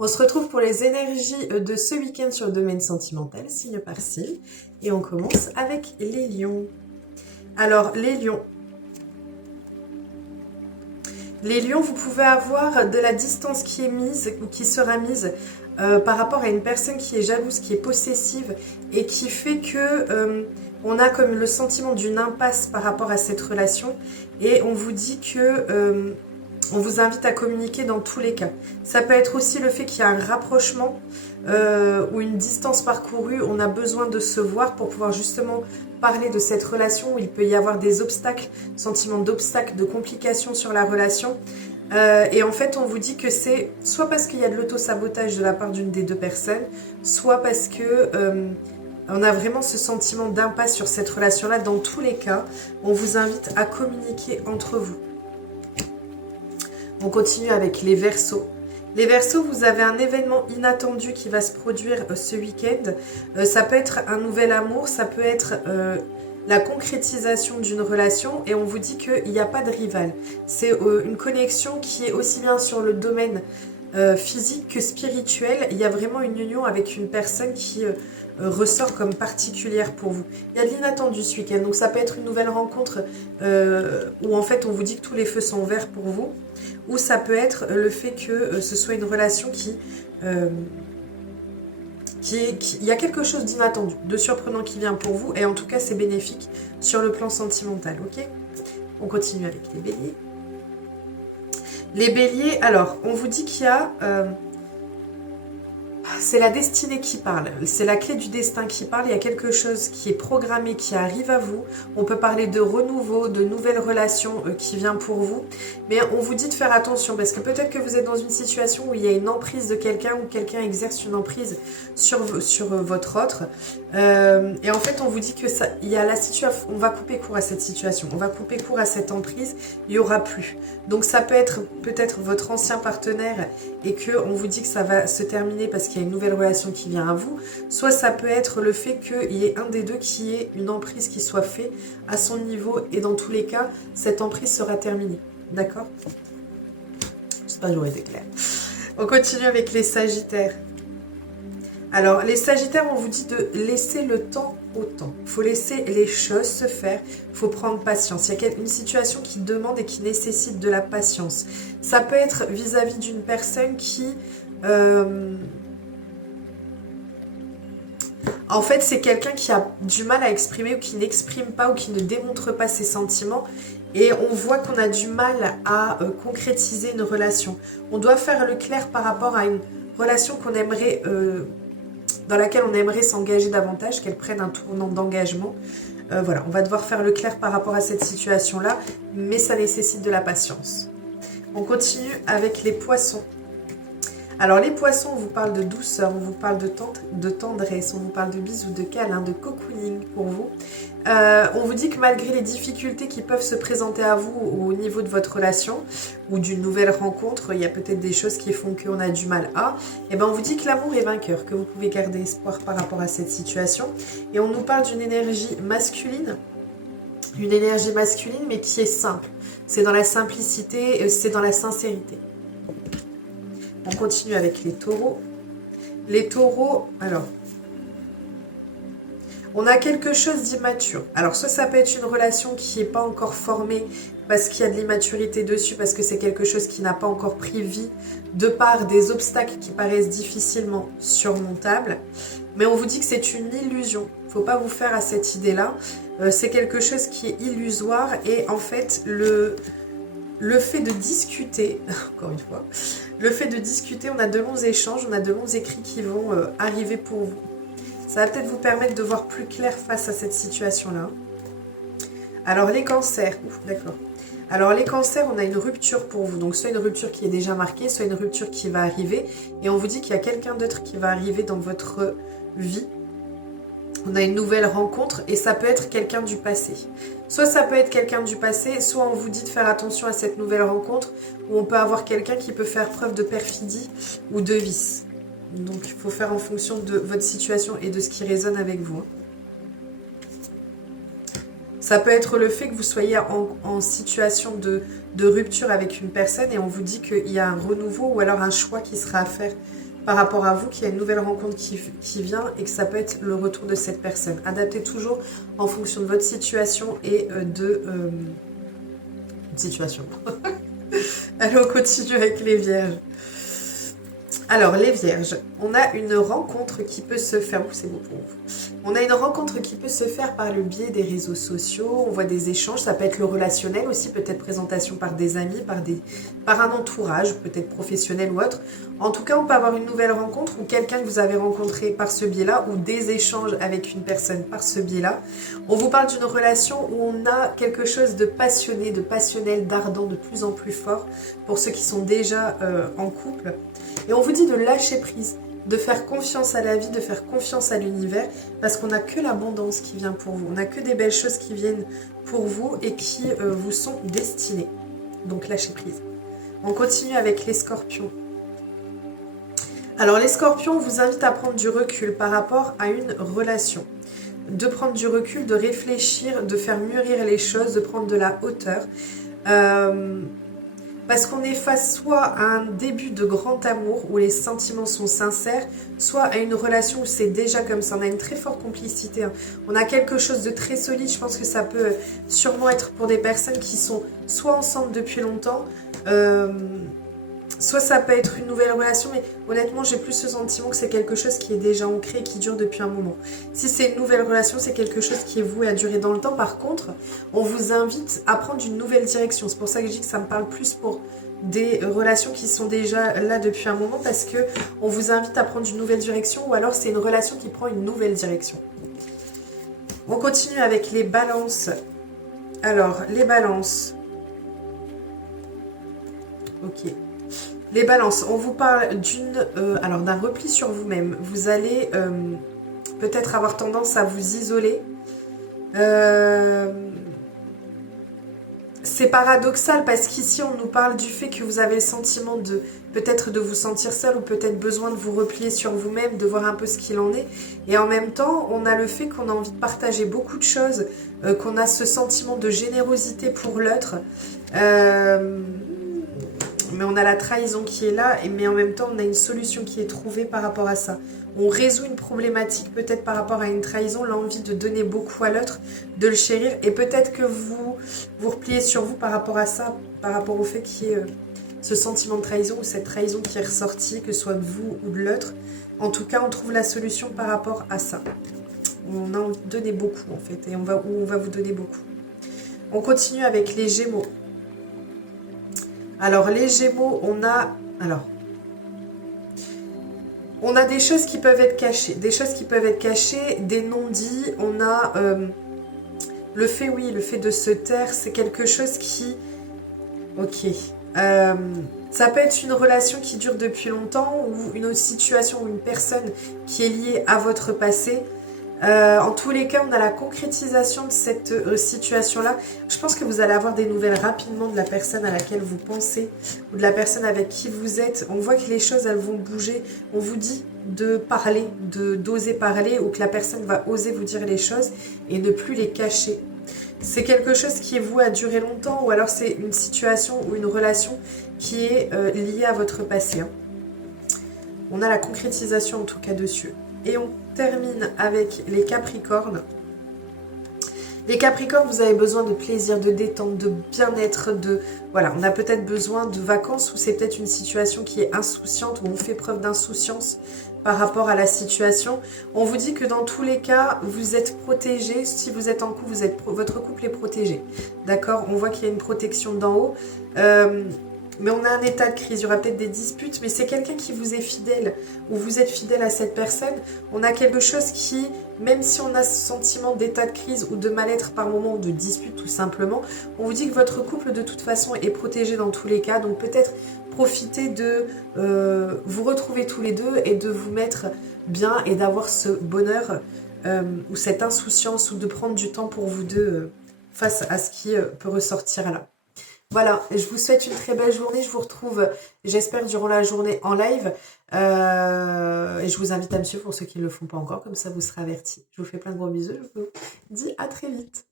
On se retrouve pour les énergies de ce week-end sur le domaine sentimental, signe par signe. Et on commence avec les lions. Alors, les lions. Les lions, vous pouvez avoir de la distance qui est mise ou qui sera mise par rapport à une personne qui est jalouse, qui est possessive et qui fait que on a comme le sentiment d'une impasse par rapport à cette relation. Et on vous dit que on vous invite à communiquer dans tous les cas. Ça peut être aussi le fait qu'il y a un rapprochement ou une distance parcourue. On a besoin de se voir pour pouvoir justement parler de cette relation où il peut y avoir des obstacles, sentiments d'obstacles, de complications sur la relation. Et en fait, on vous dit que c'est soit parce qu'il y a de l'auto-sabotage de la part d'une des deux personnes, soit parce que on a vraiment ce sentiment d'impasse sur cette relation-là. Dans tous les cas, on vous invite à communiquer entre vous. On continue avec les Verseaux. Les Verseaux, vous avez un événement inattendu qui va se produire ce week-end. Ça peut être un nouvel amour, ça peut être la concrétisation d'une relation et on vous dit qu'il n'y a pas de rival. C'est une connexion qui est aussi bien sur le domaine physique que spirituel. Il y a vraiment une union avec une personne qui ressort comme particulière pour vous. Il y a de l'inattendu ce week-end, donc ça peut être une nouvelle rencontre où en fait on vous dit que tous les feux sont verts pour vous. Ou ça peut être le fait que ce soit une relation il y a quelque chose d'inattendu, de surprenant qui vient pour vous. Et en tout cas, c'est bénéfique sur le plan sentimental, ok? On continue avec les béliers. Les béliers, alors, on vous dit qu'il y a... c'est la destinée qui parle, c'est la clé du destin qui parle, il y a quelque chose qui est programmé, qui arrive à vous. On peut parler de renouveau, de nouvelles relations qui vient pour vous. Mais on vous dit de faire attention parce que peut-être que vous êtes dans une situation où il y a une emprise de quelqu'un ou quelqu'un exerce une emprise sur votre autre. Et en fait, on vous dit que ça, il y a la situation, on va couper court à cette situation, on va couper court à cette emprise, il n'y aura plus. Donc ça peut être peut-être votre ancien partenaire et qu'on vous dit que ça va se terminer parce qu'il y a une nouvelle relation qui vient à vous, soit ça peut être le fait qu'il y ait un des deux qui ait une emprise qui soit faite à son niveau et dans tous les cas, cette emprise sera terminée. D'accord? J'espère que j'aurais été claire. On continue avec les Sagittaires. Alors, les Sagittaires, on vous dit de laisser le temps au temps. Il faut laisser les choses se faire. Il faut prendre patience. Il y a une situation qui demande et qui nécessite de la patience. Ça peut être vis-à-vis d'une personne qui... en fait, c'est quelqu'un qui a du mal à exprimer ou qui n'exprime pas ou qui ne démontre pas ses sentiments. Et on voit qu'on a du mal à concrétiser une relation. On doit faire le clair par rapport à une relation qu'on aimerait... dans laquelle on aimerait s'engager davantage, qu'elle prenne un tournant d'engagement. Voilà, on va devoir faire le clair par rapport à cette situation-là, mais ça nécessite de la patience. On continue avec les poissons. Alors les poissons, on vous parle de douceur, on vous parle de tendresse, on vous parle de bisous, de câlins, de cocooning pour vous. On vous dit que malgré les difficultés qui peuvent se présenter à vous au niveau de votre relation ou d'une nouvelle rencontre, il y a peut-être des choses qui font qu'on a du mal à, et ben on vous dit que l'amour est vainqueur, que vous pouvez garder espoir par rapport à cette situation. Et on nous parle d'une énergie masculine, mais qui est simple. C'est dans la simplicité, c'est dans la sincérité. On continue avec les taureaux. Les taureaux, alors, on a quelque chose d'immature. Alors, soit ça peut être une relation qui n'est pas encore formée parce qu'il y a de l'immaturité dessus, parce que c'est quelque chose qui n'a pas encore pris vie, de par des obstacles qui paraissent difficilement surmontables. Mais on vous dit que c'est une illusion. Il ne faut pas vous faire à cette idée-là. C'est quelque chose qui est illusoire et en fait, le fait de discuter, encore une fois, le fait de discuter, on a de longs échanges, on a de longs écrits qui vont arriver pour vous. Ça va peut-être vous permettre de voir plus clair face à cette situation-là. Alors les cancers, d'accord. Alors les cancers, on a une rupture pour vous. Donc soit une rupture qui est déjà marquée, soit une rupture qui va arriver. Et on vous dit qu'il y a quelqu'un d'autre qui va arriver dans votre vie. On a une nouvelle rencontre et ça peut être quelqu'un du passé. Soit ça peut être quelqu'un du passé, soit on vous dit de faire attention à cette nouvelle rencontre où on peut avoir quelqu'un qui peut faire preuve de perfidie ou de vice. Donc il faut faire en fonction de votre situation et de ce qui résonne avec vous. Ça peut être le fait que vous soyez en situation de rupture avec une personne et on vous dit qu'il y a un renouveau ou alors un choix qui sera à faire par rapport à vous, qu'il y a une nouvelle rencontre qui vient et que ça peut être le retour de cette personne. Adaptez toujours en fonction de votre situation et situation. Allez, on continue avec les vierges. Alors, les vierges, on a une rencontre qui peut se faire... c'est bon pour vous. On a une rencontre qui peut se faire par le biais des réseaux sociaux. On voit des échanges, ça peut être le relationnel aussi, peut-être présentation par des amis, par un entourage, peut-être professionnel ou autre. En tout cas, on peut avoir une nouvelle rencontre ou quelqu'un que vous avez rencontré par ce biais-là ou des échanges avec une personne par ce biais-là. On vous parle d'une relation où on a quelque chose de passionné, de passionnel, d'ardent, de plus en plus fort pour ceux qui sont déjà en couple. Et on vous dit de lâcher prise, de faire confiance à la vie, de faire confiance à l'univers, parce qu'on n'a que l'abondance qui vient pour vous. On n'a que des belles choses qui viennent pour vous et qui vous sont destinées. Donc lâchez prise. On continue avec les scorpions. Alors les scorpions, on vous invite à prendre du recul par rapport à une relation. De prendre du recul, de réfléchir, de faire mûrir les choses, de prendre de la hauteur. Parce qu'on est face soit à un début de grand amour où les sentiments sont sincères, soit à une relation où c'est déjà comme ça. On a une très forte complicité. On a quelque chose de très solide. Je pense que ça peut sûrement être pour des personnes qui sont soit ensemble depuis longtemps, soit ça peut être une nouvelle relation. Mais honnêtement, j'ai plus ce sentiment que c'est quelque chose qui est déjà ancré et qui dure depuis un moment. Si c'est une nouvelle relation, c'est quelque chose qui est voué à durer dans le temps. Par contre, on vous invite à prendre une nouvelle direction. C'est pour ça que je dis que ça me parle plus pour des relations qui sont déjà là depuis un moment, parce que on vous invite à prendre une nouvelle direction, ou alors c'est une relation qui prend une nouvelle direction. On continue avec les balances. Alors, les balances. Ok. Les balances, on vous parle d'un repli sur vous-même. Vous allez peut-être avoir tendance à vous isoler. C'est paradoxal parce qu'ici on nous parle du fait que vous avez le sentiment de peut-être de vous sentir seul ou peut-être besoin de vous replier sur vous-même, de voir un peu ce qu'il en est. Et en même temps, on a le fait qu'on a envie de partager beaucoup de choses, qu'on a ce sentiment de générosité pour l'autre. Mais on a la trahison qui est là, mais en même temps, on a une solution qui est trouvée par rapport à ça. On résout une problématique peut-être par rapport à une trahison, l'envie de donner beaucoup à l'autre, de le chérir, et peut-être que vous repliez sur vous par rapport à ça, par rapport au fait qu'il y ait ce sentiment de trahison ou cette trahison qui est ressortie, que ce soit de vous ou de l'autre. En tout cas, on trouve la solution par rapport à ça. On a envie de donner beaucoup en fait, et on va vous donner beaucoup. On continue avec les Gémeaux. Alors les Gémeaux, on a des choses qui peuvent être cachées, des non-dits. On a le fait de se taire, c'est quelque chose qui... Ok. Ça peut être une relation qui dure depuis longtemps ou une autre situation ou une personne qui est liée à votre passé. En tous les cas, on a la concrétisation de cette situation-là. Je pense que vous allez avoir des nouvelles rapidement de la personne à laquelle vous pensez ou de la personne avec qui vous êtes. On voit que les choses, elles vont bouger. On vous dit de parler, d'oser parler, ou que la personne va oser vous dire les choses et ne plus les cacher. C'est quelque chose qui est voué à durer longtemps, ou alors c'est une situation ou une relation qui est liée à votre passé. On a la concrétisation en tout cas dessus. Et on termine avec les Capricornes. Les Capricornes, vous avez besoin de plaisir, de détente, de bien-être, Voilà, on a peut-être besoin de vacances, ou c'est peut-être une situation qui est insouciante, où on fait preuve d'insouciance par rapport à la situation. On vous dit que dans tous les cas, vous êtes protégé. Si vous êtes en couple, votre couple est protégé. D'accord? On voit qu'il y a une protection d'en haut. Mais on a un état de crise, il y aura peut-être des disputes, mais c'est quelqu'un qui vous est fidèle, ou vous êtes fidèle à cette personne. On a quelque chose qui, même si on a ce sentiment d'état de crise ou de mal-être par moment, ou de dispute tout simplement, on vous dit que votre couple de toute façon est protégé dans tous les cas. Donc peut-être profitez de vous retrouver tous les deux et de vous mettre bien et d'avoir ce bonheur ou cette insouciance, ou de prendre du temps pour vous deux face à ce qui peut ressortir là. Voilà, je vous souhaite une très belle journée. Je vous retrouve, j'espère, durant la journée en live. Et je vous invite à me suivre pour ceux qui ne le font pas encore, comme ça vous serez avertis. Je vous fais plein de gros bisous. Je vous dis à très vite.